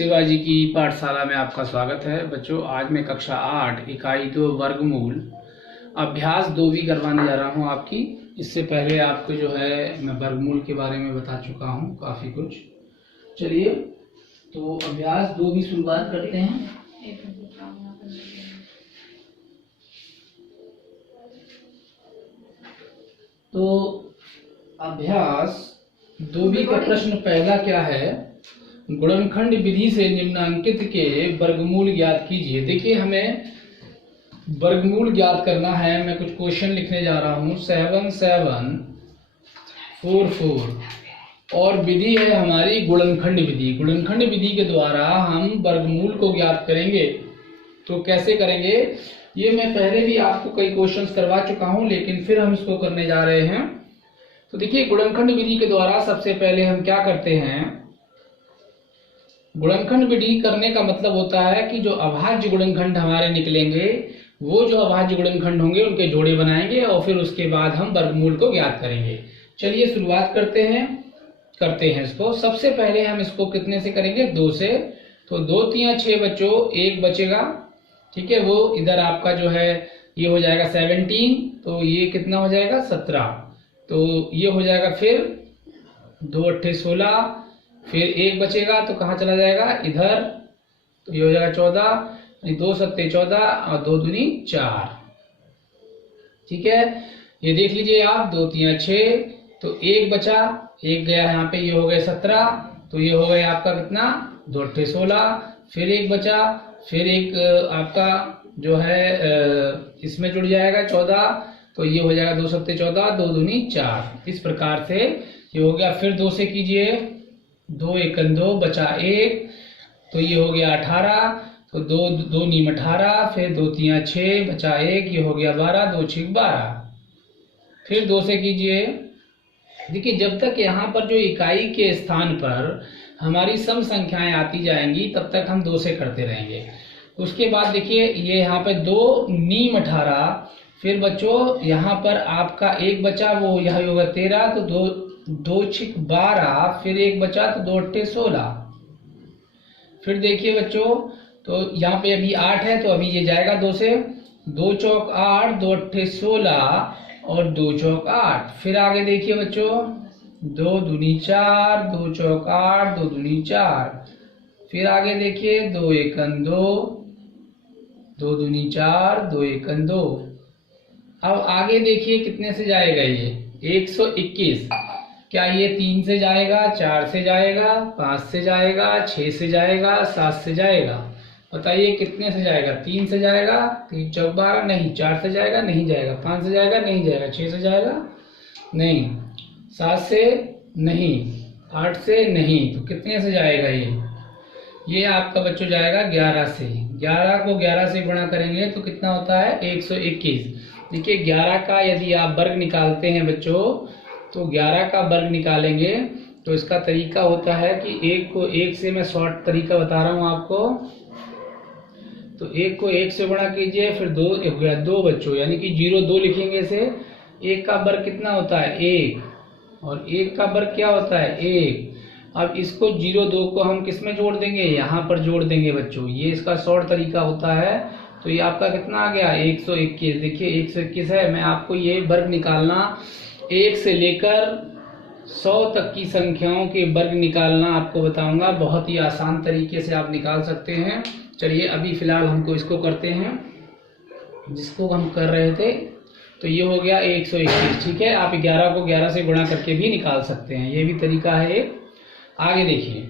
शिवाजी की पाठशाला में आपका स्वागत है। बच्चों, आज मैं कक्षा 8 इकाई 2 वर्गमूल अभ्यास 2 भी करवाने जा रहा हूं आपकी। इससे पहले आपको जो है मैं वर्गमूल के बारे में बता चुका हूं काफ़ी कुछ। चलिए तो अभ्यास 2 भी शुरुआत करते हैं। तो अभ्यास 2B का प्रश्न पहला क्या है? गुणनखंड विधि से निम्नांकित के वर्गमूल ज्ञात कीजिए। देखिए, हमें वर्गमूल ज्ञात करना है। मैं कुछ क्वेश्चन लिखने जा रहा हूँ। 7744 और विधि है हमारी गुणनखंड विधि। गुणनखंड विधि के द्वारा हम वर्गमूल को ज्ञात करेंगे। तो कैसे करेंगे ये मैं पहले भी आपको कई क्वेश्चंस करवा चुका हूँ, लेकिन फिर हम इसको करने जा रहे हैं। तो देखिए, गुणनखंड विधि के द्वारा सबसे पहले हम क्या करते हैं? गुणनखंड विधि करने का मतलब होता है कि जो अभाज्य गुणनखंड हमारे निकलेंगे, वो जो अभाज्य गुणनखंड होंगे उनके जोड़े बनाएंगे और फिर उसके बाद हम वर्गमूल को ज्ञात करेंगे। चलिए शुरुआत करते हैं इसको। सबसे पहले हम इसको कितने से करेंगे? 2 से। तो 2 3 6 बच्चों, 1 बचेगा, ठीक है। वो इधर आपका जो है ये हो जाएगा 17, तो ये कितना हो जाएगा 17, तो ये हो जाएगा। फिर 2 8 16, फिर 1 बचेगा तो कहाँ चला जाएगा? इधर, तो ये हो जाएगा 14, 2 7 14 और 2 दूनी 4, ठीक है। ये देख लीजिए आप, 2 3 6, तो 1 बचा, 1 गया यहाँ पे, ये हो गए 17, तो ये हो गया आपका कितना? 2 8 16, फिर 1 बचा, फिर एक आपका जो है इसमें जुड़ जाएगा 14, तो ये हो जाएगा 2 7 14, 2 दूनी 4। इस प्रकार से ये हो गया। फिर 2 से कीजिए, 2 1 2 बचा 1, तो ये हो गया 18, तो 2 2 नीम 18, फिर 2 3 6 बचा 1, ये हो गया 12, 2 6 12। फिर 2 से कीजिए। देखिए, जब तक यहाँ पर जो इकाई के स्थान पर हमारी सम संख्याएं आती जाएंगी तब तक हम 2 से करते रहेंगे। उसके बाद देखिए, ये यहाँ पे 2 नीम 18, फिर बच्चों यहाँ पर आपका 1 बचा, वो यह होगा 13, तो 2 6 12, फिर 1 बचा तो 2 8 16। फिर देखिए बच्चों, तो यहाँ पे अभी 8 है, तो अभी ये जाएगा 2 से। 2 चौक 8, 2 8 16 और 2 चौक 8। फिर आगे देखिए बच्चों, 2 दूनी 4, 2 चौक 8, 2 दूनी 4। फिर आगे देखिए, 2 1 2, 2 दूनी 4, 2 1 2। अब आगे देखिए कितने से जाएगा ये? 121। क्या ये 3 से जाएगा, 4 से जाएगा, 5 से जाएगा, 6 से जाएगा, 7 से जाएगा? बताइए कितने से जाएगा? 3 से जाएगा, 3 चौक 12, नहीं। 4 से जाएगा, नहीं जाएगा। 5 से जाएगा, नहीं जाएगा। 6 से जाएगा, नहीं। 7 से नहीं, 8 से नहीं, तो कितने से जाएगा ये आपका बच्चों जाएगा 11 से। 11 को 11 से गुणा करेंगे तो कितना होता है? 121। देखिए, 11 का यदि आप वर्ग निकालते हैं बच्चों, तो 11 का वर्ग निकालेंगे तो इसका तरीका होता है कि 1 को 1 से, मैं शॉर्ट तरीका बता रहा हूँ आपको। तो 1 को 1 से गुणा कीजिए, फिर 2 हो गया 2 बच्चों, यानी कि 0 2 लिखेंगे इसे। 1 का वर्ग कितना होता है? 1, और 1 का वर्ग क्या होता है? 1। अब इसको 0 2 को हम किस में जोड़ देंगे? यहाँ पर जोड़ देंगे बच्चों। ये इसका शॉर्ट तरीका होता है। तो ये आपका कितना आ गया? 121। देखिए 121 है। मैं आपको ये वर्ग निकालना, 1 से लेकर 100 तक की संख्याओं के वर्ग निकालना आपको बताऊंगा। बहुत ही आसान तरीके से आप निकाल सकते हैं। चलिए अभी फिलहाल हमको इसको करते हैं जिसको हम कर रहे थे। तो ये हो गया 121, ठीक है। आप 11 को 11 से गुणा करके भी निकाल सकते हैं, ये भी तरीका है एक। आगे देखिए,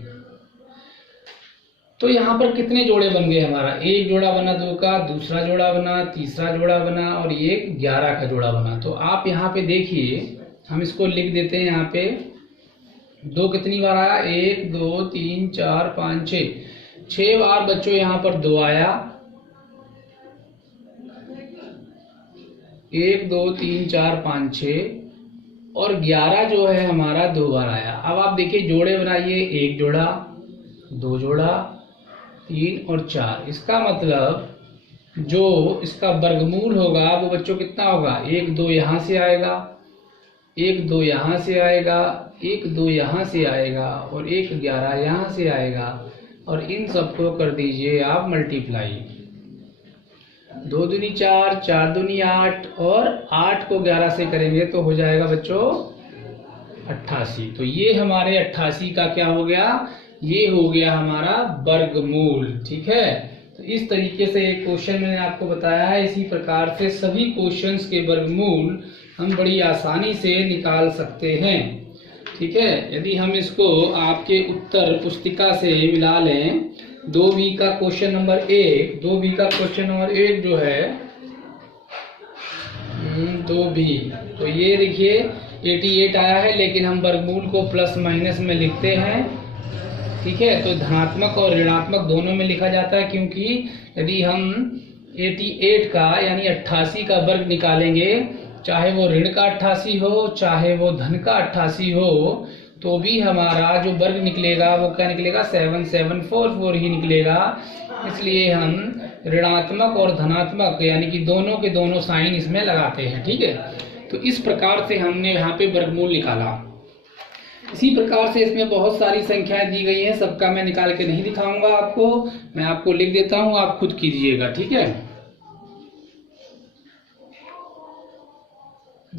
तो यहाँ पर कितने जोड़े बन गए हमारा? 1 जोड़ा बना 2 का, दूसरा जोड़ा बना, तीसरा जोड़ा बना और ये 11 का जोड़ा बना। तो आप यहाँ पे देखिए, हम इसको लिख देते हैं। यहाँ पे 2 कितनी बार आया? 1 2 3 4 5 6 बार बच्चों यहाँ पर 2 आया। 1 2 3 4 5 6 और 11 जो है हमारा 2 बार आया। अब आप देखिए, जोड़े बनाइए। 1 जोड़ा, 2 जोड़ा, 3 और 4। इसका मतलब जो इसका वर्गमूल होगा वो बच्चों कितना होगा? 1 2 यहाँ से आएगा, 1 2 यहाँ से आएगा, 1 2 यहाँ से आएगा और 1 11 यहाँ से आएगा। और इन सबको कर दीजिए आप मल्टीप्लाई। 2 दूनी 4, 4 दूनी 8 और 8 को 11 से करेंगे तो हो जाएगा बच्चों 88। तो ये हमारे 88 का क्या हो गया, ये हो गया हमारा वर्गमूल। ठीक है, तो इस तरीके से एक क्वेश्चन मैंने आपको बताया है। इसी प्रकार से सभी क्वेश्चंस के वर्गमूल हम बड़ी आसानी से निकाल सकते हैं। ठीक है, यदि हम इसको आपके उत्तर पुस्तिका से मिला लें, 2B का क्वेश्चन नंबर 1, 2B का क्वेश्चन नंबर 1 जो है 2B, तो ये देखिए 88 आया है, लेकिन हम वर्गमूल को प्लस माइनस में लिखते हैं। ठीक है, तो धनात्मक और ऋणात्मक दोनों में लिखा जाता है, क्योंकि यदि हम 88 का यानी 88 का वर्ग निकालेंगे, चाहे वो ऋण का 88 हो चाहे वो धन का 88 हो, तो भी हमारा जो वर्ग निकलेगा वो क्या निकलेगा, 7744 ही निकलेगा। इसलिए हम ऋणात्मक और धनात्मक यानी कि दोनों के दोनों साइन इसमें लगाते हैं। ठीक है, तो इस प्रकार से हमने यहाँ पे वर्गमूल निकाला। इसी प्रकार से इसमें बहुत सारी संख्याएं दी गई हैं, सबका मैं निकाल के नहीं दिखाऊंगा आपको, मैं आपको लिख देता हूं, आप खुद कीजिएगा। ठीक है,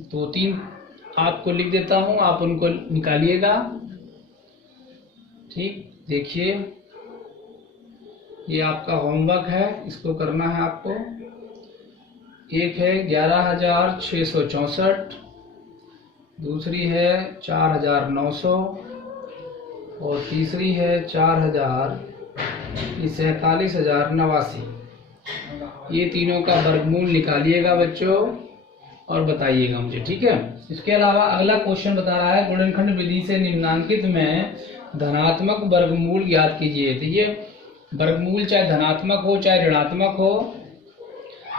2-3 आपको लिख देता हूं, आप उनको निकालिएगा। ठीक, देखिए ये आपका होमवर्क है, इसको करना है आपको। एक है 11,664, दूसरी है 4,900 और तीसरी है 47,089। ये तीनों का वर्गमूल निकालिएगा बच्चों और बताइएगा मुझे। ठीक है, इसके अलावा अगला क्वेश्चन बता रहा है गुणनखंड विधि से निम्नांकित में धनात्मक वर्गमूल ज्ञात कीजिए। तो ये वर्गमूल चाहे धनात्मक हो चाहे ऋणात्मक हो,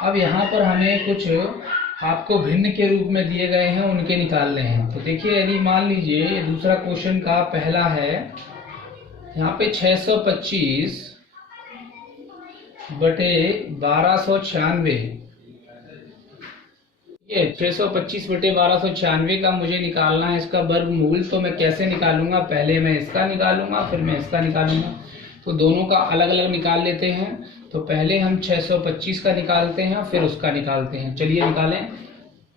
अब यहाँ पर हमें कुछ आपको भिन्न के रूप में दिए गए हैं, उनके निकालने हैं। तो देखिए, यदि मान लीजिए दूसरा क्वेश्चन का पहला है, यहाँ पे 625 बटे 1296, ये 625 बटे 1296 का मुझे निकालना है इसका वर्गमूल। तो मैं कैसे निकालूंगा, पहले मैं इसका निकालूंगा फिर मैं इसका निकालूंगा। तो दोनों का अलग अलग निकाल लेते हैं। तो पहले हम 625 का निकालते हैं फिर उसका निकालते हैं। चलिए निकालें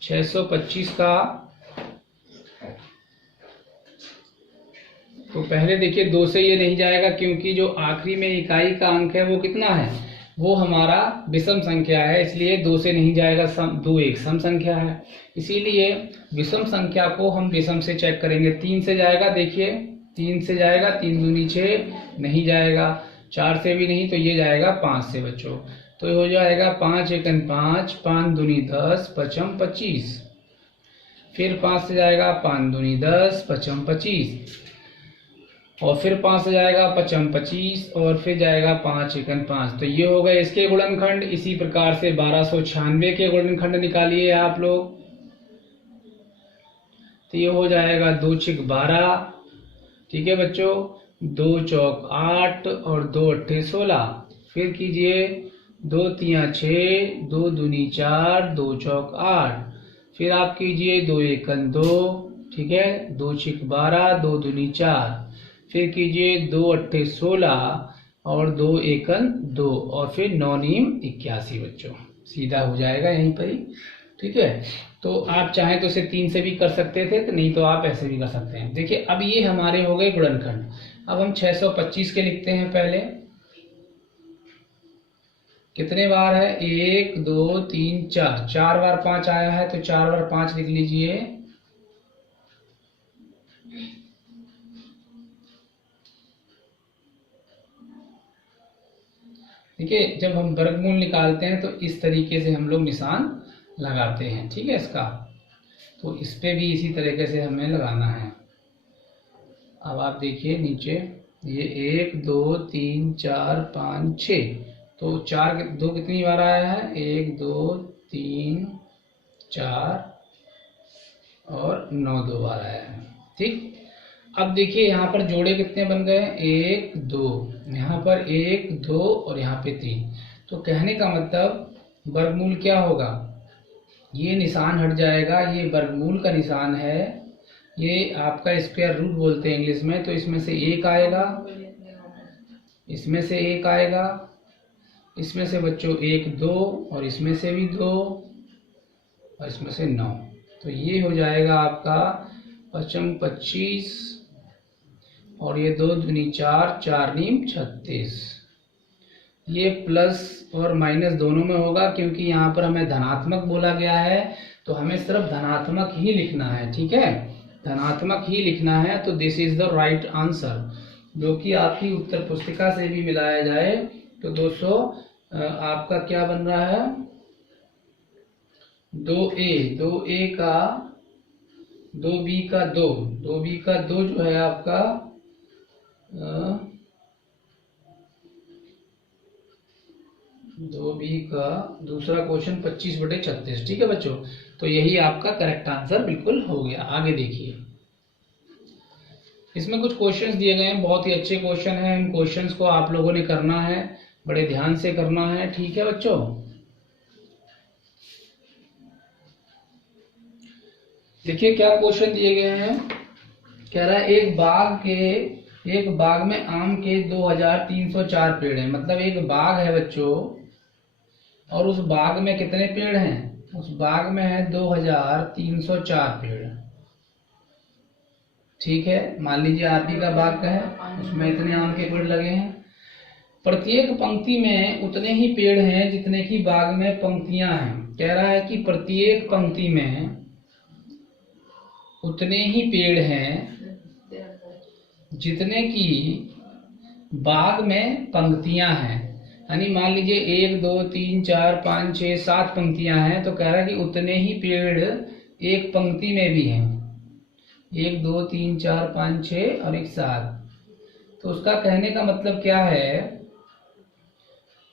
625 का। तो पहले देखिए 2 से ये नहीं जाएगा, क्योंकि जो आखिरी में इकाई का अंक है वो कितना है, वो हमारा विषम संख्या है, इसलिए 2 से नहीं जाएगा। 2 एक सम संख्या है, इसीलिए विषम संख्या को हम विषम से चेक करेंगे। 3 से जाएगा, देखिए 3 से जाएगा, 3 दूनी 6 नहीं जाएगा, 4 से भी नहीं, तो ये जाएगा 5 से बच्चों। तो हो जाएगा 5 एकन 5, 5 दूनी 10, 5 25। फिर 5 से जाएगा 5 दूनी 10, 5 25 और फिर 5 से जाएगा 5 25 और फिर जाएगा 5 एकन 5। तो ये हो गए इसके गुणनखंड। इसी प्रकार से 1296 के गुणनखंड निकालिए आप लोग। तो ये हो जाएगा 2 छिक 12। ठीक है बच्चों, 2 चौक 8 और 2 अट्ठे 16। फिर कीजिए 2 तिया 6, 2 दूनी 4, 2 चौक 8। फिर आप कीजिए 2 एकन 2। ठीक है, 2 छिक 12, 2 दूनी 4। फिर कीजिए 2 अट्ठे 16 और 2 एकन 2 और फिर 9 नीम 81 बच्चों। सीधा हो जाएगा यहीं पर ही। ठीक है, तो आप चाहें तो इसे 3 से भी कर सकते थे, तो नहीं तो आप ऐसे भी कर सकते हैं। देखिए अब ये हमारे हो गए गुणनखंड। अब हम 625 के लिखते हैं। पहले कितने बार है, 1 2 3 4, 4 बार 5 आया है, तो 4 बार 5 लिख लीजिए। देखिए जब हम वर्गमूल निकालते हैं तो इस तरीके से हम लोग निशान लगाते हैं। ठीक है, इसका तो इस पे भी इसी तरीके से हमें लगाना है। अब आप देखिए नीचे ये 1 2 3 4 5 6, तो 4 2 कितनी बार आया है, 1 2 3 4 और 9 2 बार आया है। ठीक, अब देखिए यहाँ पर जोड़े कितने बन गए, 1 2, यहाँ पर 1 2 और यहाँ पे 3। तो कहने का मतलब वर्गमूल क्या होगा, ये निशान हट जाएगा, ये वर्गमूल का निशान है, ये आपका स्क्वायर रूट बोलते हैं इंग्लिश में। तो इसमें से 1 आएगा इसमें से 1 आएगा, इसमें से बच्चों 1 2 और इसमें से भी 2 और इसमें से 9। तो ये हो जाएगा आपका 5 25 और ये 2 दूनी 4, 4 नीम 36। ये प्लस और माइनस दोनों में होगा, क्योंकि यहाँ पर हमें धनात्मक बोला गया है तो हमें सिर्फ धनात्मक ही लिखना है। ठीक है, धनात्मक ही लिखना है। तो this is the right answer, जो कि आपकी उत्तर पुस्तिका से भी मिलाया जाए तो दोस्तों आपका क्या बन रहा है 2a का 2b का 2b का 2 जो है आपका 2b का दूसरा क्वेश्चन 25/36। ठीक है बच्चों, तो यही आपका करेक्ट आंसर बिल्कुल हो गया। आगे देखिए, इसमें कुछ क्वेश्चंस दिए गए हैं, बहुत ही अच्छे क्वेश्चन हैं। इन क्वेश्चंस को आप लोगों ने करना है, बड़े ध्यान से करना है। ठीक है बच्चों, देखिए क्या क्वेश्चन दिए गए हैं। कह रहा है एक बाग में आम के 2304 पेड़ हैं। मतलब एक बाग है बच्चों, और उस बाग में कितने पेड़ हैं? उस बाग में है 2304 पेड़। ठीक है, मान लीजिए आप ही का बाग का है, उसमें इतने आम के पेड़ लगे हैं। प्रत्येक पंक्ति में उतने ही पेड़ हैं जितने की बाग में पंक्तियां हैं। कह रहा है कि प्रत्येक पंक्ति में उतने ही पेड़ हैं जितने की बाग में पंक्तियां हैं। यानी मान लीजिए 1 2 3 4 5 6 7 पंक्तियां हैं, तो कह रहा है कि उतने ही पेड़ एक पंक्ति में भी हैं। 1 2 3 4 5 6 और 1 7। तो उसका कहने का मतलब क्या है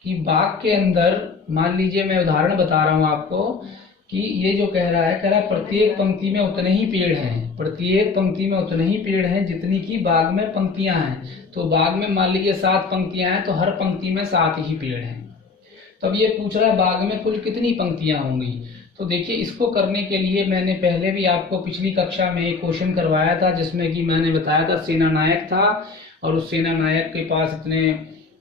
कि बाग के अंदर, मान लीजिए मैं उदाहरण बता रहा हूं आपको कि ये जो कह रहा है प्रत्येक पंक्ति में उतने ही पेड़ हैं, प्रत्येक पंक्ति में उतने ही पेड़ हैं जितनी की बाग में पंक्तियां हैं। तो बाग में मान लीजिए 7 पंक्तियां हैं, तो हर पंक्ति में 7 ही पेड़ हैं। तब ये पूछ रहा है बाग में कुल कितनी पंक्तियां होंगी। तो देखिए, इसको करने के लिए मैंने पहले भी आपको पिछली कक्षा में एक क्वेश्चन करवाया था, जिसमें कि मैंने बताया था सेना नायक था, और उस सेना नायक के पास इतने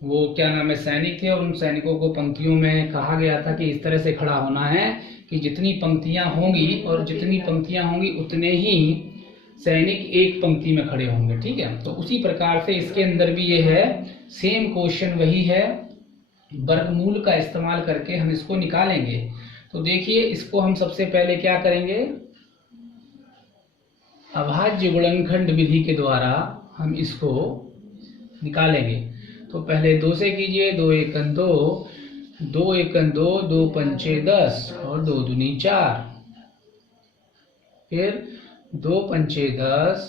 वो क्या नाम है सैनिक थे, और उन सैनिकों को पंक्तियों में कहा गया था कि इस तरह से खड़ा होना है कि जितनी पंक्तियां होंगी और जितनी पंक्तियां होंगी उतने ही सैनिक एक पंक्ति में खड़े होंगे। ठीक है, तो उसी प्रकार से इसके अंदर भी ये है, सेम क्वेश्चन वही है। वर्गमूल का इस्तेमाल करके हम इसको निकालेंगे। तो देखिए, इसको हम सबसे पहले क्या करेंगे, अभाज्य गुणनखंड विधि के द्वारा हम इसको निकालेंगे। तो पहले 2 से कीजिए, 2 एकन 2, 2 एकन 2, 2 पंचे 10 और 2 दूनी 4, फिर 2 पंचे 10,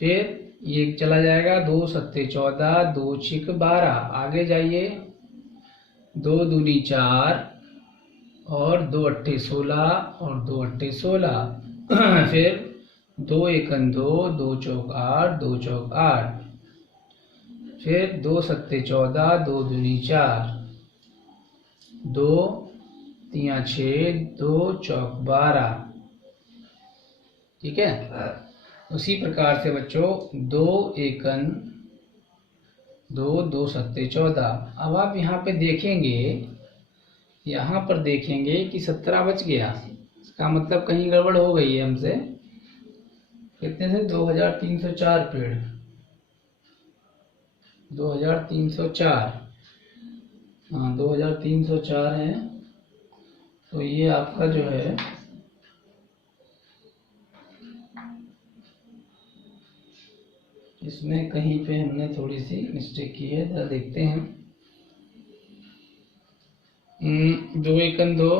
फिर ये चला जाएगा 2 सत्ते 14, 2 छिक 12। आगे जाइए, 2 दूनी 4 और 2 अट्ठे 16 और 2 अट्ठे 16। फिर 2 एकन 2, 2 चौक 8, 2 चौक 8, फिर 2 सत्ते 14, 2 दूनी 4, 2 तिया 6, 2 चौक 12। ठीक है, उसी प्रकार से बच्चों 2 एकन 2, 2 सत्ते 14। अब आप यहाँ पे देखेंगे, यहाँ पर देखेंगे कि 17 बच गया। इसका मतलब कहीं गड़बड़ हो गई है हमसे। कितने थे? 2304 पेड़, 2304। हाँ, 2304 है। तो ये आपका जो है इसमें कहीं पे हमने थोड़ी सी मिस्टेक की है, जरा देखते हैं। 2 एकन 2,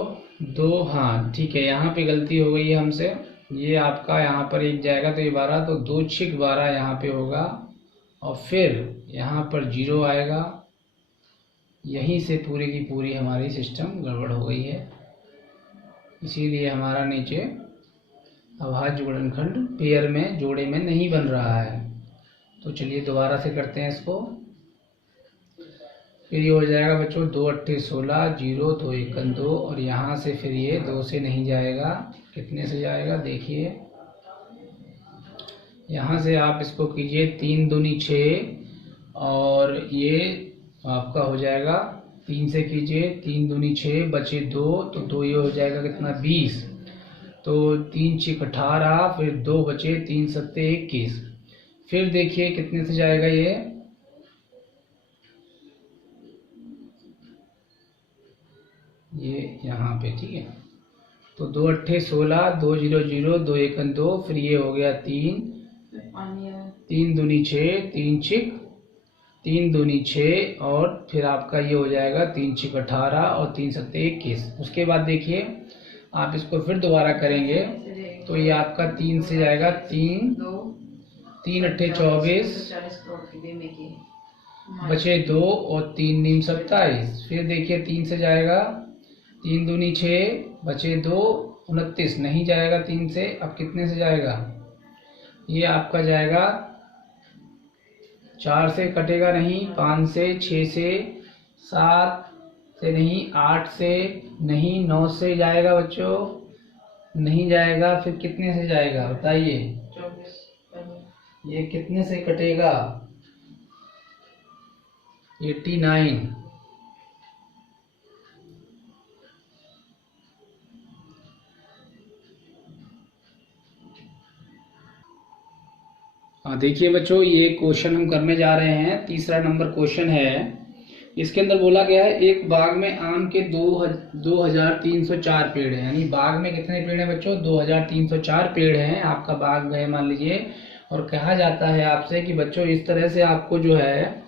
2, हाँ ठीक है, यहाँ पे गलती हो गई है हमसे। ये आपका यहाँ पर 1 जाएगा तो ये 12, तो 2 छिक 12 यहाँ पे होगा, और फिर यहाँ पर 0 आएगा। यहीं से पूरी की पूरी हमारी सिस्टम गड़बड़ हो गई है, इसीलिए हमारा नीचे अभाज्य गुणनखंड पेयर में, जोड़े में नहीं बन रहा है। तो चलिए दोबारा से करते हैं इसको। फिर ये हो जाएगा बच्चों 2 अट्ठे 16, 0, 2 एकन 2, और यहाँ से फिर ये 2 से नहीं जाएगा। कितने से जाएगा देखिए, यहाँ से आप इसको कीजिए 3 दूनी 6 और ये आपका हो जाएगा 3 से कीजिए, 3 दूनी 6, बचे 2, तो 2 ये हो जाएगा कितना 20, तो 3 6 18, फिर 2 बचे, 3 7 21। फिर देखिए कितने से जाएगा ये यहाँ पे, ठीक है। तो 2 8 16, 2 0 0, 2 1 2, फिर ये हो गया 3, 3 दूनी 6, 3 6, 3 दूनी 6, और फिर आपका ये हो जाएगा 3 6 18 और 3 7 21। उसके बाद देखिए आप इसको फिर दोबारा करेंगे तो ये आपका 3 से जाएगा 3, 3 8 24, बचे 2 और 3 नीम 27। फिर देखिए 3 से जाएगा, 3 दूनी 6, बचे 2 29, नहीं जाएगा 3 से। अब कितने से जाएगा, ये आपका जाएगा 4 से कटेगा नहीं, 5 से, 6 से, 7 से नहीं, 8 से नहीं, 9 से जाएगा बच्चों, नहीं जाएगा। फिर कितने से जाएगा बताइए, ये कितने से कटेगा 89। देखिए बच्चों, ये क्वेश्चन हम करने जा रहे हैं, तीसरा नंबर क्वेश्चन है। इसके अंदर बोला गया है एक बाग में आम के 2304 पेड़ हैं। यानी बाग में कितने पेड़ हैं बच्चों, 2304 पेड़ हैं। आपका बाग है मान लीजिए, और कहा जाता है आपसे कि बच्चों इस तरह से आपको जो है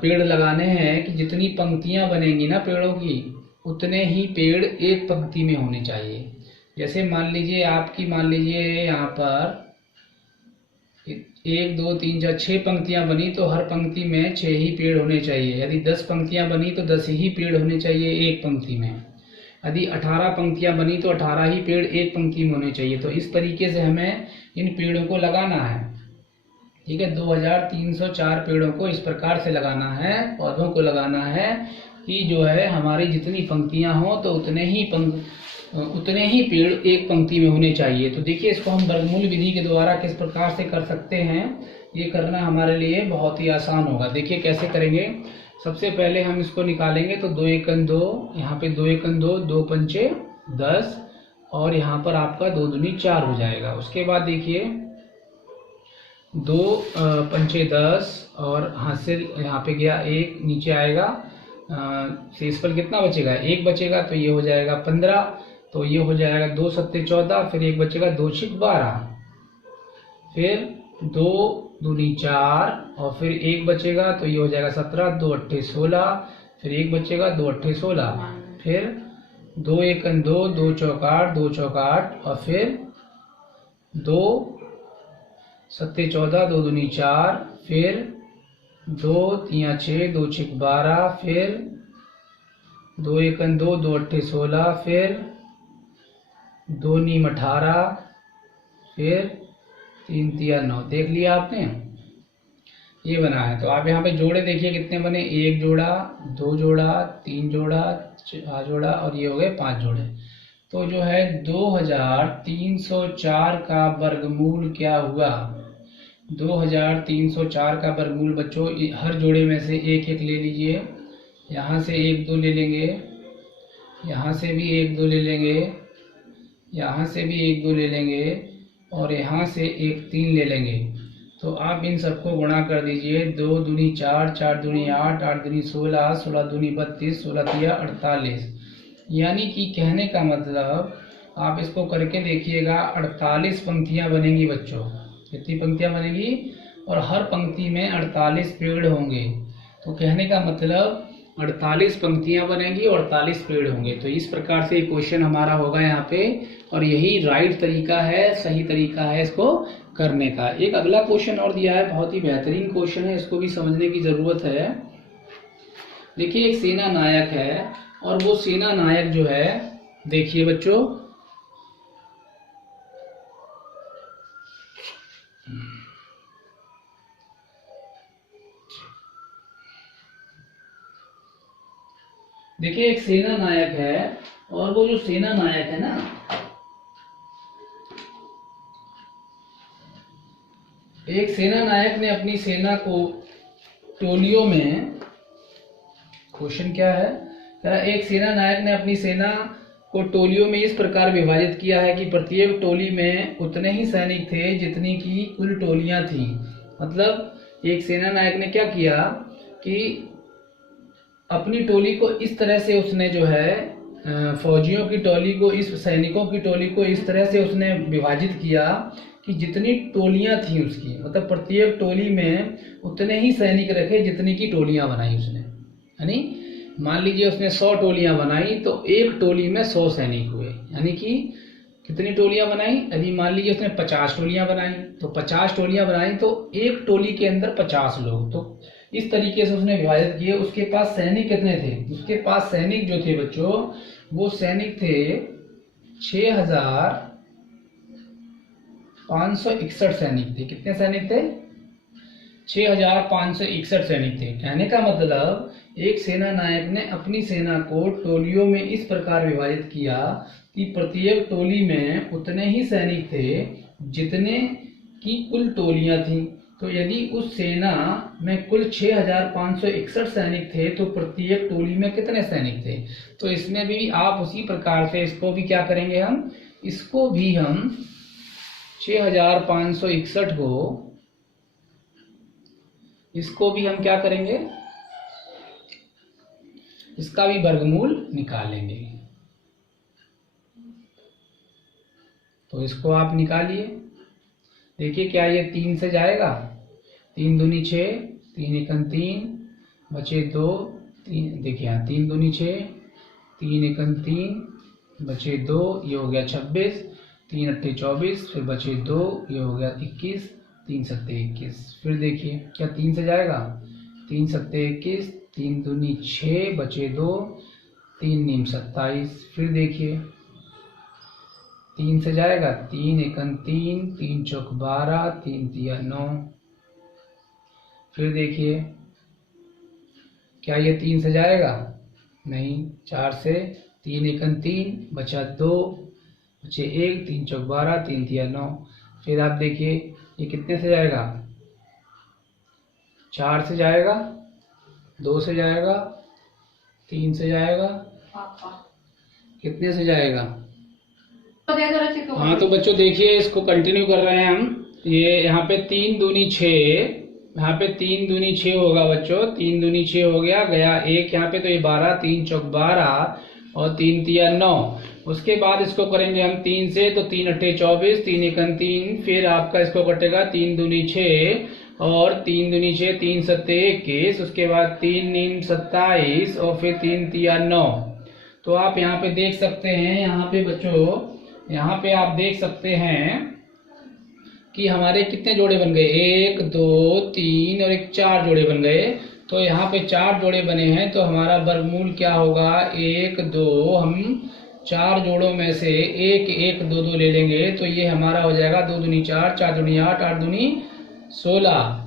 पेड़ लगाने हैं कि जितनी पंक्तियां बनेंगी ना पेड़ों की, उतने ही पेड़ एक पंक्ति में होने चाहिए। जैसे मान लीजिए आपकी, मान लीजिए यहाँ पर 1 2 3 4 6 पंक्तियां बनी, तो हर पंक्ति में 6 ही पेड़ होने चाहिए। यदि 10 पंक्तियां बनी तो 10 ही पेड़ होने चाहिए एक पंक्ति में। यदि 18 पंक्तियां बनी तो 18 ही पेड़ एक पंक्ति में होने चाहिए। तो इस तरीके से हमें इन पेड़ों को लगाना है, ठीक है। 2304 पेड़ों को इस प्रकार से लगाना है, पौधों को लगाना है कि जो है हमारी जितनी पंक्तियां हो तो उतने ही पेड़ एक पंक्ति में होने चाहिए। तो देखिए इसको हम वर्गमूल विधि के द्वारा किस प्रकार से कर सकते हैं, ये करना हमारे लिए बहुत ही आसान होगा। देखिए कैसे करेंगे। सबसे पहले हम इसको निकालेंगे तो 2 1 2, यहाँ पे 2 1 2, 2 पंचे 10, और यहाँ पर आपका 2 दूनी 4 हो जाएगा। उसके बाद देखिए 2 पंचे 10, और हासिल यहाँ पे गया 1, नीचे आएगा शेषफल कितना बचेगा, 1 बचेगा, तो ये हो जाएगा 15, तो ये हो जाएगा 2 7 14, फिर 1 बचेगा, 2 6 12, फिर 2 दूनी 4, और फिर 1 बचेगा, तो ये हो जाएगा 17, 2 8 16, फिर 1 बचेगा, 2 8 16, फिर 2 1 2, 2 चौक 8, 2 चौक 8, और फिर 2 7 14, 2 दूनी 4, फिर 2 3 6, 2 6 12, फिर 2 1 2, 2 8 16, फिर 2 नीम 18, फिर 3 3 9। देख लिया आपने, ये बना है। तो आप यहाँ पे जोड़े देखिए कितने बने, 1 जोड़ा, 2 जोड़ा, 3 जोड़ा, 4 जोड़ा, और ये हो गए 5 जोड़े। तो जो है 2304 का वर्गमूल क्या हुआ, 2304 का वर्गमूल बच्चों, हर जोड़े में से एक एक ले लीजिए। यहाँ से 1 2 ले लेंगे, यहाँ से भी 1 2 ले लेंगे, यहाँ से भी 1 2 ले लेंगे, और यहाँ से 1 3 ले लेंगे। तो आप इन सबको गुणा कर दीजिए। 2 दूनी 4, 4 दूनी 8, 8 दूनी 16, 16 दूनी 32, 16 तिया 48। यानी कि कहने का मतलब आप इसको करके देखिएगा, 48 पंक्तियां बनेंगी बच्चों। कितनी पंक्तियां बनेंगी, और हर पंक्ति में 48 पेड़ होंगे। तो कहने का मतलब 48 पंक्तियां बनेंगी और 48 पेड़ होंगे। तो इस प्रकार से क्वेश्चन हमारा होगा यहाँ पे, और यही राइट तरीका है, सही तरीका है इसको करने का। एक अगला क्वेश्चन और दिया है, बहुत ही बेहतरीन क्वेश्चन है, इसको भी समझने की जरूरत है। देखिए एक सेना नायक है, और वो सेना नायक जो है, देखिए बच्चों, देखिए एक सेना नायक है, और वो जो सेना नायक है ना, एक सेना नायक ने अपनी सेना को टोलियों में क्वेश्चन क्या है, एक सेना नायक ने अपनी सेना को टोलियों में इस प्रकार विभाजित किया है कि प्रत्येक टोली में उतने ही सैनिक थे जितनी की कुल टोलियां थीं। मतलब एक सेना नायक ने क्या किया कि अपनी टोली को इस तरह से उसने जो है फौजियों की टोली को, इस सैनिकों की टोली को इस तरह से उसने विभाजित किया कि जितनी टोलियां थी उसकी, मतलब प्रत्येक टोली में उतने ही सैनिक रखे जितनी की टोलियां बनाई उसने। यानी मान लीजिए उसने 100 टोलियां बनाई तो एक टोली में 100 सैनिक हुए, यानी कि कितनी टोलियां बनाई, यदि मान लीजिए उसने 50 टोलियां बनाई तो 50 टोलियां बनाई तो एक टोली के अंदर 50 लोग, तो इस तरीके से उसने विभाजित किए। उसके पास सैनिक कितने थे, उसके पास सैनिक जो थे बच्चों, वो सैनिक थे 6561 सैनिक थे। कितने सैनिक थे, 6561 सैनिक थे। कहने का मतलब एक सेना नायक ने अपनी सेना को टोलियों में इस प्रकार विभाजित किया कि प्रत्येक टोली में उतने ही सैनिक थे जितने की कुल टोलियां थीं। तो यदि उस सेना में कुल 6561 सैनिक थे तो प्रत्येक टोली में कितने सैनिक थे। तो इसमें भी आप उसी प्रकार से इसको भी क्या करेंगे, हम इसको भी हम 6561 को, इसको भी हम क्या करेंगे, इसका भी वर्गमूल निकालेंगे। तो इसको आप निकालिए, देखिए क्या ये 3 से जाएगा, 3 दूनी 6, 3 एकम 3, बचे 2, 3, देखिए यहाँ 3 दूनी 6, 3 एकम 3, बचे 2, ये हो गया 26, 3 अट्ठे 24, फिर बचे 2, ये हो गया 21, 3 सत्ते 21। फिर देखिए क्या 3 से जाएगा, 3 सत्ते 21, 3 दूनी 6, बचे 2, 3 नीम 27। फिर देखिए 3 से जाएगा, 3 एकम 3, 3 चौक 12, 3 तिया 9। फिर देखिए क्या ये 3 से जाएगा, नहीं, 4 से, 3 एकम 3, बचा 2, बचे 1, 3 चौक 12, 3 तिया 9। फिर आप देखिए ये कितने से जाएगा, 4 से जाएगा, 2 से जाएगा, 3 से जाएगा, कितने से जाएगा। हाँ तो बच्चों देखिए इसको कंटिन्यू कर रहे हैं हम। ये यहाँ पे 3 दूनी 6, यहाँ पे 3 दूनी 6 होगा बच्चों, 3 दूनी 6 हो गया, गया 1 यहाँ पे, तो ये 12, 3 चौक 12 और 3 तिया 9। उसके बाद इसको करेंगे हम 3 से, तो 3 अट्ठे 24, 3 एकम 3, फिर आपका इसको कटेगा 3 दूनी 6 और 3 दूनी 6, 3 सत्ते 21, उसके बाद 3 नीम 27 और फिर 3 तिया 9। तो आप यहाँ पे देख सकते हैं, यहाँ पे बच्चों यहाँ पे आप देख सकते हैं कि हमारे कितने जोड़े बन गए, 1 2 3 और 4 जोड़े बन गए। तो यहाँ पे 4 जोड़े बने हैं, तो हमारा वर्गमूल क्या होगा, 1 2, हम 4 जोड़ों में से 1 1 2 2 ले लेंगे, तो ये हमारा हो जाएगा 2 दूनी 4, 4 दूनी 8, 8 दूनी 16।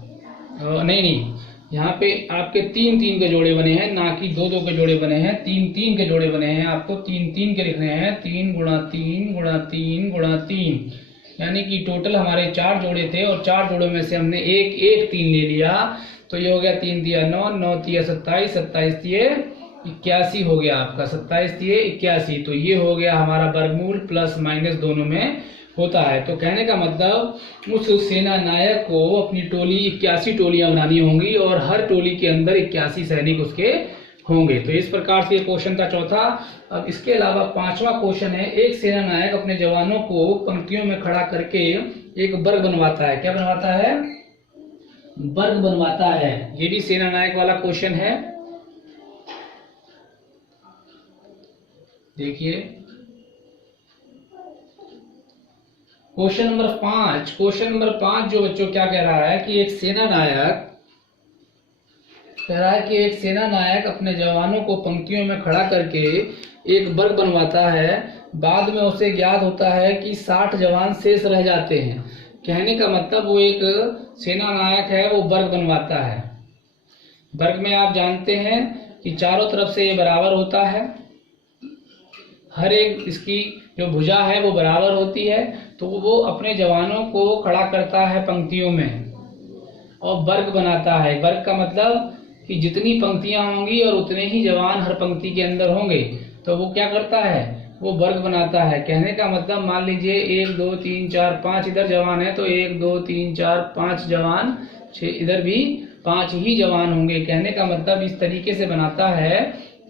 नहीं, यहाँ पे आपके 3 3 के जोड़े बने हैं, ना कि 2 2 के जोड़े बने हैं, 3 3 के जोड़े बने हैं। आपको 3 3 के लिखने हैं, 3 गुणा 3 गुणा 3 गुणा 3, यानी कि टोटल हमारे 4 जोड़े थे और 4 जोड़ों में से हमने 1 1 3 ले लिया। तो ये हो गया 3 तिया 9, 9 तिया 27, 27 तिये 81 हो गया आपका, 27 तिये 81। तो ये हो गया हमारा वर्गमूल, प्लस माइनस दोनों में होता है। तो कहने का मतलब उस सेना नायक को अपनी टोली 81 टोलियां बनानी होंगी और हर टोली के अंदर 81 सैनिक उसके होंगे। तो इस प्रकार से ये क्वेश्चन था चौथा। अब इसके अलावा 5वां क्वेश्चन है, एक सेना नायक अपने जवानों को पंक्तियों में खड़ा करके एक वर्ग बनवाता है। क्या बनवाता है, वर्ग बनवाता है। ये भी सेना नायक वाला क्वेश्चन है। देखिए क्वेश्चन नंबर 5, क्वेश्चन नंबर 5 जो बच्चों क्या कह रहा है कि एक सेना नायक कह रहा है कि एक सेना नायक अपने जवानों को पंक्तियों में खड़ा करके एक वर्ग बनवाता है। बाद में उसे ज्ञात होता है कि 60 जवान शेष रह जाते हैं। कहने का मतलब वो एक सेना नायक है, वो वर्ग बनवाता है। वर्ग में आप जानते हैं कि चारों तरफ से ये बराबर होता है, हर एक इसकी जो भुजा है वो बराबर होती है। तो वो अपने जवानों को खड़ा करता है पंक्तियों में और वर्ग बनाता है। वर्ग का मतलब कि जितनी पंक्तियां होंगी और उतने ही जवान हर पंक्ति के अंदर होंगे, तो वो क्या करता है, वो वर्ग बनाता है। कहने का मतलब मान लीजिए 1 2 3 4 5 इधर जवान है तो 1 2 3 4 5 जवान, 6 इधर भी 5 ही जवान होंगे। कहने का मतलब इस तरीके से बनाता है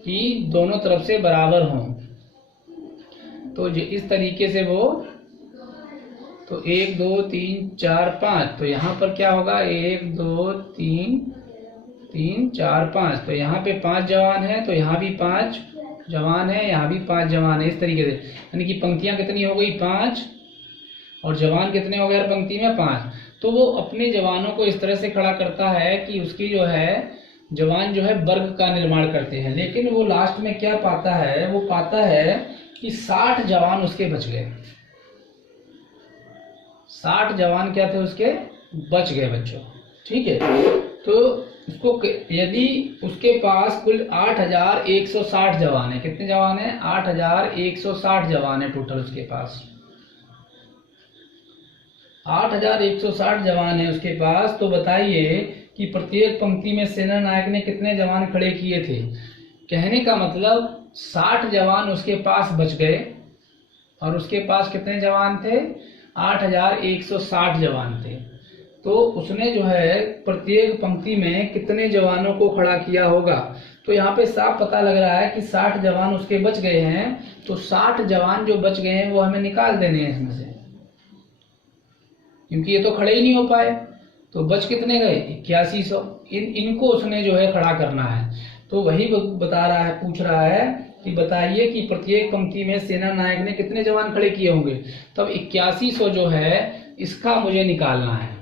कि दोनों तरफ से बराबर हों। तो इस तरीके से वो, तो 1 2 3 4 5, तो यहाँ पर क्या होगा 1 2 3 3 4 5, तो यहाँ पे 5 जवान है, तो यहाँ भी 5 जवान है, यहाँ भी 5 जवान है। इस तरीके से यानी कि पंक्तियां कितनी हो गई 5 और जवान कितने हो गए हर पंक्ति में 5। तो वो अपने जवानों को इस तरह से खड़ा करता है कि उसकी जो है जवान जो है वर्ग का निर्माण करते हैं। लेकिन वो लास्ट में क्या पाता है, वो पाता है कि 60 जवान उसके बच गए। 60 जवान क्या थे उसके, बच गए बच्चों। ठीक है, तो उसको यदि उसके पास कुल 8160 जवान है, कितने जवान है 8160 जवान है टोटल उसके पास, 8160 जवान है उसके पास। तो बताइए कि प्रत्येक पंक्ति में सेना नायक ने कितने जवान खड़े किए थे। कहने का मतलब 60 जवान उसके पास बच गए और उसके पास कितने जवान थे 8160 जवान थे। तो उसने जो है प्रत्येक पंक्ति में कितने जवानों को खड़ा किया होगा। तो यहाँ पे साफ पता लग रहा है कि 60 जवान उसके बच गए हैं। तो 60 जवान जो बच गए हैं वो हमें निकाल देने हैं इसमें से, क्योंकि ये तो खड़े ही नहीं हो पाए। तो बच कितने गए 8100। इनको उसने जो है खड़ा करना है। तो वही बता रहा है, पूछ रहा है कि बताइए कि प्रत्येक पंक्ति में सेना नायक ने कितने जवान खड़े किए होंगे। तब 8100 जो है इसका मुझे निकालना है।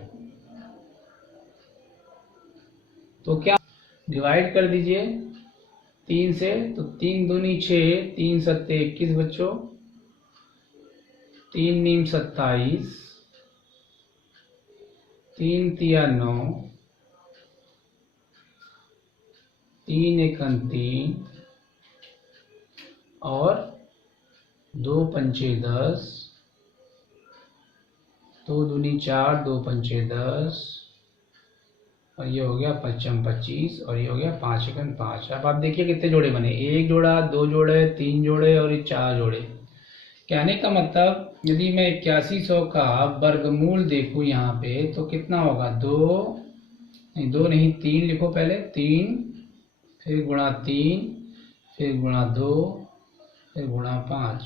तो क्या डिवाइड कर दीजिए 3 से, तो 3 दूनी 6, 3 सत्ते 21 बच्चों, 3 नीम 27, 3 तिया 9, 3 एकन 3 और 2 पंचे 10, 2 दूनी 4, 2 पंचे 10 और ये हो गया 55 25 और ये हो गया 5 एकन 5। अब आप देखिए कितने जोड़े बने, 1 जोड़ा, 2 जोड़े, 3 जोड़े और ये 4 जोड़े। कहने का मतलब यदि मैं 8100 का वर्गमूल देखूं यहाँ पे तो कितना होगा 2 नहीं 3 लिखो पहले, 3 फिर गुणा 3 फिर गुणा 2 फिर गुणा 5,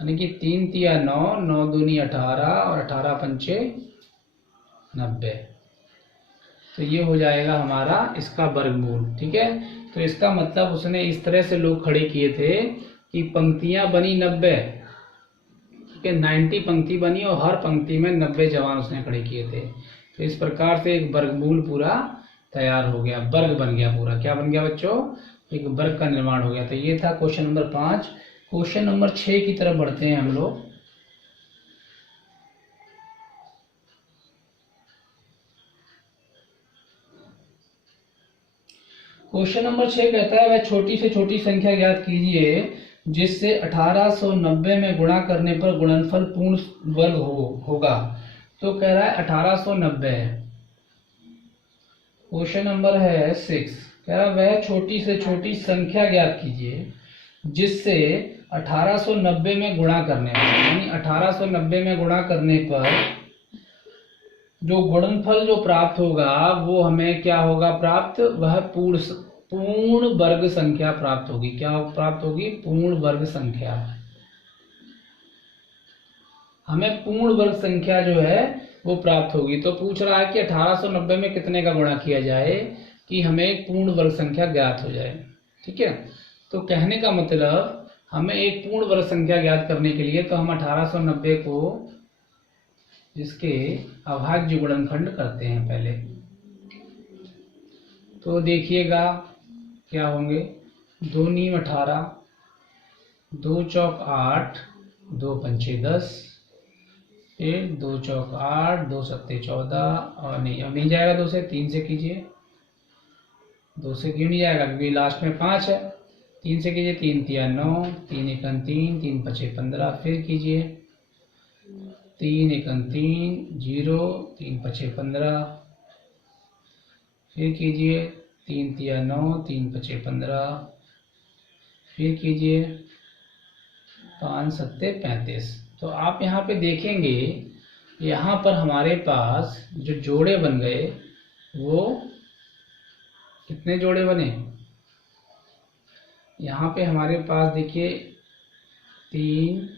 यानी कि 3 तिया 9, 9 दूनी 18 और 18 पंचे 90। तो ये हो जाएगा हमारा इसका वर्गमूल। ठीक है, तो इसका मतलब उसने इस तरह से लोग खड़े किए थे कि पंक्तियां बनी 90, ठीक है 90 पंक्ति बनी और हर पंक्ति में 90 जवान उसने खड़े किए थे। तो इस प्रकार से एक वर्गमूल पूरा तैयार हो गया, वर्ग बन गया पूरा। क्या बन गया बच्चों, एक वर्ग का निर्माण हो गया। तो ये था क्वेश्चन नंबर 5। क्वेश्चन नंबर 6 की तरफ बढ़ते हैं हम लोग। क्वेश्चन नंबर 6 कहता है वह छोटी से छोटी संख्या ज्ञात कीजिए जिससे 1890 में गुणा करने पर गुणनफल पूर्ण वर्ग होगा। तो कह रहा है 1890 है। क्वेश्चन नंबर है 6, कह रहा है वह छोटी से छोटी संख्या ज्ञात कीजिए जिससे 1890 में गुणा करने पर, यानी 1890 में गुणा करने पर जो गुणनफल जो प्राप्त होगा वो हमें क्या होगा प्राप्त, वह पूर्ण वर्ग संख्या प्राप्त होगी। क्या प्राप्त होगी, पूर्ण वर्ग संख्या। हमें पूर्ण वर्ग संख्या जो है वो प्राप्त होगी। तो पूछ रहा है कि 1890 में कितने का गुणा किया जाए कि हमें एक पूर्ण वर्ग संख्या ज्ञात हो जाए। ठीक है, तो कहने का मतलब हमें एक पूर्ण वर्ग संख्या ज्ञात करने के लिए तो हम 1890 को इसके अभाज्य गुणनखंड करते हैं पहले। तो देखिएगा क्या होंगे, 2 नीम 18, 2 चौक 8, 2 पंचे 10, फिर 2 चौक 8, 2 सत्ते 14 और नहीं, अब नहीं जाएगा 2 से, 3 से कीजिए। 2 से क्यों नहीं जाएगा, क्योंकि लास्ट में 5 है। 3 से कीजिए, 3 तिया 9, 3 एकन 3, 3 पचे 15, फिर कीजिए 3 एकन 3 0, 3 पचे 15, फिर कीजिए 3 तिया 9, 3 पचे 15, फिर कीजिए 5 सत्ते 35। तो आप यहाँ पे देखेंगे, यहाँ पर हमारे पास जो जोड़े बन गए वो कितने जोड़े बने, यहाँ पे हमारे पास देखिए 3,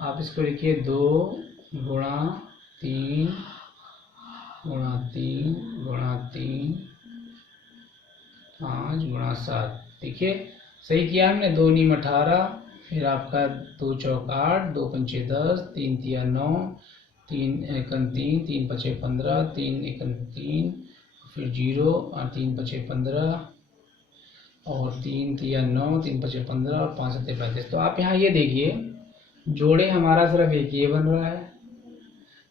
आप इसको लिखिए 2 गुणा 3 गुणा 3 गुणा 3, 5 गुणा 7। देखिए सही किया हमने, 2 नीम 18, फिर आपका 2 चौक 8, 2 पंचे 10, 3 तिया 9, 3 एकन 3, 3 पचे 15, 3 एकन 3, फिर 0 और 3 पचे 15 और 3 तिया 9, 3 पचे 15 और 5 सत्ते 35। तो आप यहाँ ये देखिए जोड़े हमारा सिर्फ एक ये बन रहा है,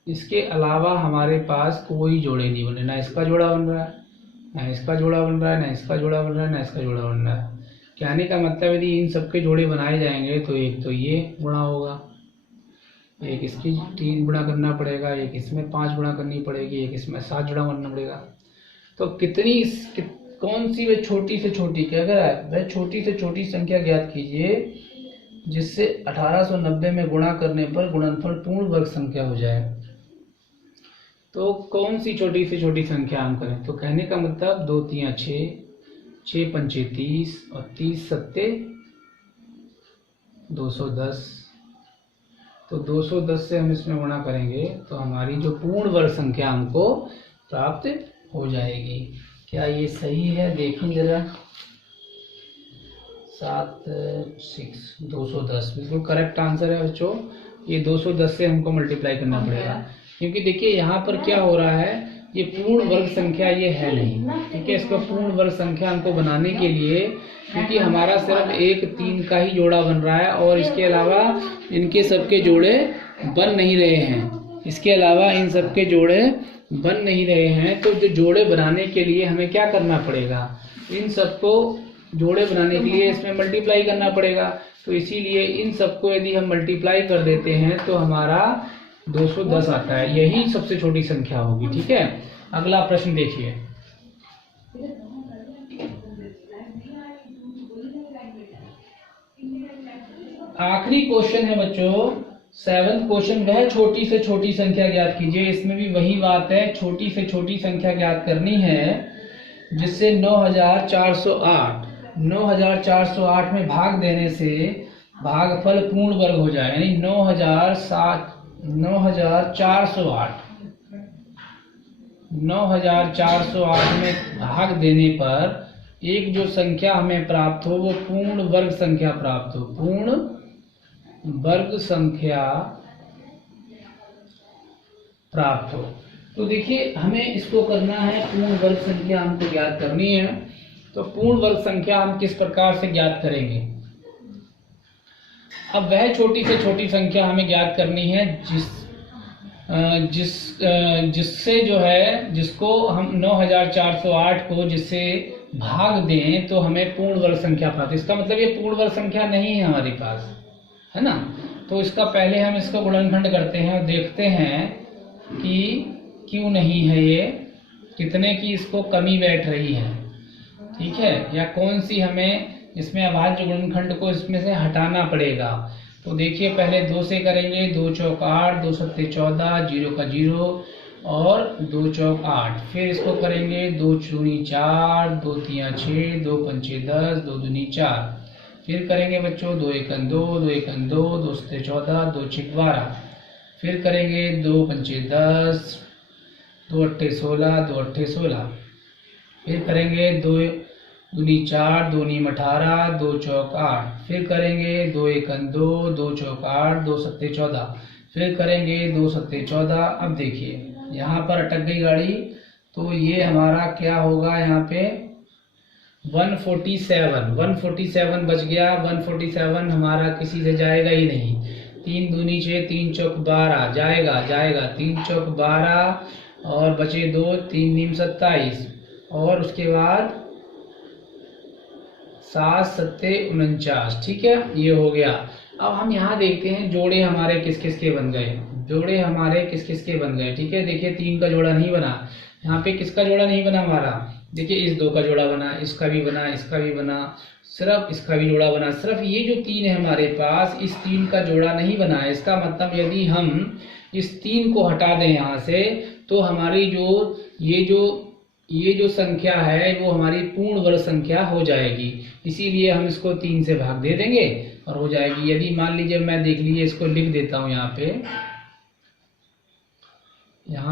इसके अलावा हमारे पास कोई जोड़े नहीं बन रहे, ना इसका जोड़ा बन रहा है, ना इसका जोड़ा बन रहा है, ना इसका जोड़ा बन रहा है, ना इसका जोड़ा बन रहा है। कहने का मतलब यदि इन सबके जोड़े बनाए जाएंगे तो एक तो ये गुणा होगा, एक इसकी 3 गुणा करना पड़ेगा, एक इसमें 5 गुणा करनी पड़ेगी, एक इसमें 7 गुणा करना पड़ेगा। तो कौन सी वह छोटी से छोटी, क्या कह रहा है, वह छोटी से छोटी संख्या ज्ञात कीजिए जिससे 1890 में गुणा करने पर गुणनफल पूर्ण वर्ग संख्या हो जाए। तो कौन सी छोटी से छोटी संख्या हम करें, तो कहने का मतलब 2 तिया 6, 6 पंचे 30 और 30 सत्ते 210। तो 210 से हम इसमें गुणा करेंगे तो हमारी जो पूर्ण वर्ग संख्या हमको प्राप्त हो जाएगी। क्या ये सही है, देखें जरा। 210 बिल्कुल करेक्ट आंसर है बच्चों। ये 210 से हमको मल्टीप्लाई करना पड़ेगा, क्योंकि देखिए यहाँ पर क्या हो रहा है, ये पूर्ण वर्ग संख्या ये है नहीं, ठीक है। इसका पूर्ण वर्ग संख्या हमको बनाने के लिए, क्योंकि हमारा सिर्फ 1 3 का ही जोड़ा बन रहा है और इसके अलावा इनके सबके जोड़े बन नहीं रहे हैं, इसके अलावा इन सबके जोड़े बन नहीं रहे हैं। तो जो जोड़े बनाने के लिए हमें क्या करना पड़ेगा, इन सबको जोड़े बनाने के लिए इसमें मल्टीप्लाई करना पड़ेगा। तो इसीलिए इन सबको यदि हम मल्टीप्लाई कर देते हैं तो हमारा 210 आता है, यही सबसे छोटी संख्या होगी, ठीक है। अगला प्रश्न देखिए। आखिरी क्वेश्चन है बच्चों, 7th क्वेश्चन, वह छोटी से छोटी संख्या ज्ञात कीजिए। इसमें भी वही बात है, छोटी से छोटी संख्या ज्ञात करनी है जिससे 9408 में भाग देने से भागफल पूर्ण वर्ग हो जाए, यानी 9408 में भाग देने पर एक जो संख्या हमें प्राप्त हो वो पूर्ण वर्ग संख्या प्राप्त हो, पूर्ण वर्ग संख्या प्राप्त हो। तो देखिए हमें इसको करना है, पूर्ण वर्ग संख्या हमको ज्ञात करनी है। तो पूर्ण वर्ग संख्या हम किस प्रकार से ज्ञात करेंगे। अब वह छोटी से छोटी संख्या हमें ज्ञात करनी है जिससे जो है, जिसको हम 9408 को जिससे भाग दें तो हमें पूर्ण वर्ग संख्या प्राप्त। इसका मतलब ये पूर्ण वर्ग संख्या नहीं है हमारे पास, है ना। तो इसका पहले हम इसका गुणनखंड करते हैं और देखते हैं कि क्यों नहीं है, ये कितने की इसको कमी बैठ रही है, ठीक है, या कौन सी हमें इसमें अभाज्य गुणनखंड को इसमें से हटाना पड़ेगा। तो देखिए पहले 2 से करेंगे, 2 चौक 8, 2 सत्ते 14, 0 का 0 और 2 चौक 8। फिर इसको करेंगे 2 चूनी 4, 2 तिया 6, 2 पंचे 10, 2 दूनी 4। फिर करेंगे बच्चों 2 एकन 2, 2 एकन 2, 2 सत्ते 14, 2 छिक 12। फिर करेंगे 2 पंचे 10, 2 अट्ठे 16, 2 अट्ठे 16। फिर करेंगे 2 दूनी 4, 2 नीम 18, 2 चौक 8। फिर करेंगे 2 एकन 2, 2 चौक 8, 2 सत्ते 14। फिर करेंगे 2 सत्ते 14। अब देखिए यहाँ पर अटक गई गाड़ी, तो ये हमारा क्या होगा, यहाँ पे 147 बच गया। 147 हमारा किसी से जाएगा ही नहीं। 3 दूनी 6, 3 चौक 12 जाएगा 3 चौक 12 और बचे 2, 3 नीम 27 और उसके बाद 7 सत्ते 49, ठीक है, ये हो गया। अब हम यहाँ देखते हैं जोड़े हमारे किस किस के बन गए, ठीक है। देखिए 3 का जोड़ा नहीं बना, यहाँ पे किसका जोड़ा नहीं बना हमारा, देखिए इस 2 का जोड़ा बना, इसका भी बना, इसका भी बना, सिर्फ इसका भी जोड़ा बना। सिर्फ ये जो 3 है हमारे पास, इस 3 का जोड़ा नहीं बना है। इसका मतलब यदि हम इस 3 को हटा दें यहाँ से, तो हमारी ये जो संख्या है वो हमारी पूर्ण वर्ग संख्या हो जाएगी। इसीलिए हम इसको 3 से भाग दे देंगे और हो जाएगी। यदि मान लीजिए मैं देख लीजिए इसको लिख देता हूँ, यहाँ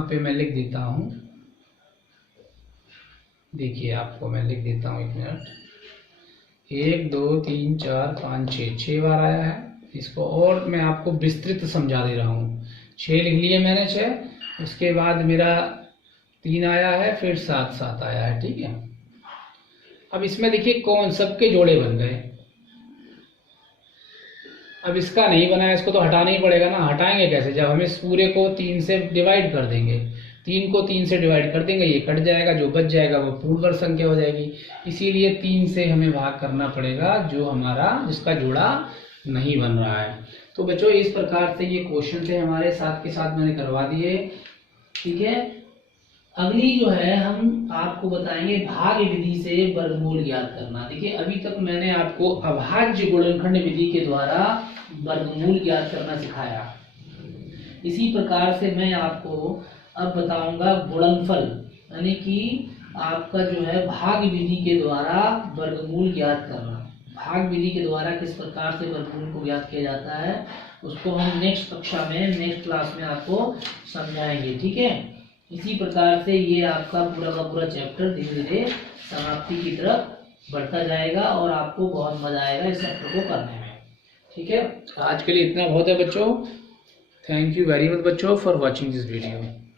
पे मैं लिख देता हूँ। देखिए आपको मैं लिख देता हूँ, 1 मिनट। 1 2 3 4 5 6 बार आया है। इसको और मैं आपको विस्तृत समझा दे रहा हूँ। 6 लिख लिए मैंने, 6, उसके बाद मेरा 3 आया है, फिर 7 आया है। ठीक है, अब इसमें देखिए कौन सबके जोड़े बन गए। अब इसका नहीं बनाया, इसको तो हटाना ही पड़ेगा ना। हटाएंगे कैसे? जब हम इस पूरे को 3 से डिवाइड कर देंगे, 3 को 3 से डिवाइड कर देंगे, ये कट जाएगा, जो बच जाएगा वो पूर्ण वर्ग संख्या हो जाएगी। इसीलिए 3 से हमें भाग करना पड़ेगा जो हमारा जिसका जोड़ा नहीं बन रहा है। तो बच्चों इस प्रकार से ये क्वेश्चन थे हमारे साथ के साथ मैंने करवा दिए। ठीक है, अगली जो है हम आपको बताएंगे भाग विधि से वर्गमूल ज्ञात करना। देखिए अभी तक मैंने आपको अभाज्य गुणनखंड विधि के द्वारा वर्गमूल ज्ञात करना सिखाया। इसी प्रकार से मैं आपको अब बताऊंगा गुणनफल, यानी कि आपका जो है भाग विधि के द्वारा वर्गमूल ज्ञात करना। भाग विधि के द्वारा किस प्रकार से वर्गमूल को ज्ञात किया जाता है उसको हम नेक्स्ट कक्षा में, नेक्स्ट क्लास में आपको समझाएंगे। ठीक है, इसी प्रकार से ये आपका पूरा का पूरा चैप्टर धीरे धीरे समाप्ति की तरफ बढ़ता जाएगा और आपको बहुत मजा आएगा इस चैप्टर को करने में। ठीक है, आज के लिए इतना बहुत है बच्चों। थैंक यू वेरी मच बच्चों फॉर वॉचिंग दिस वीडियो।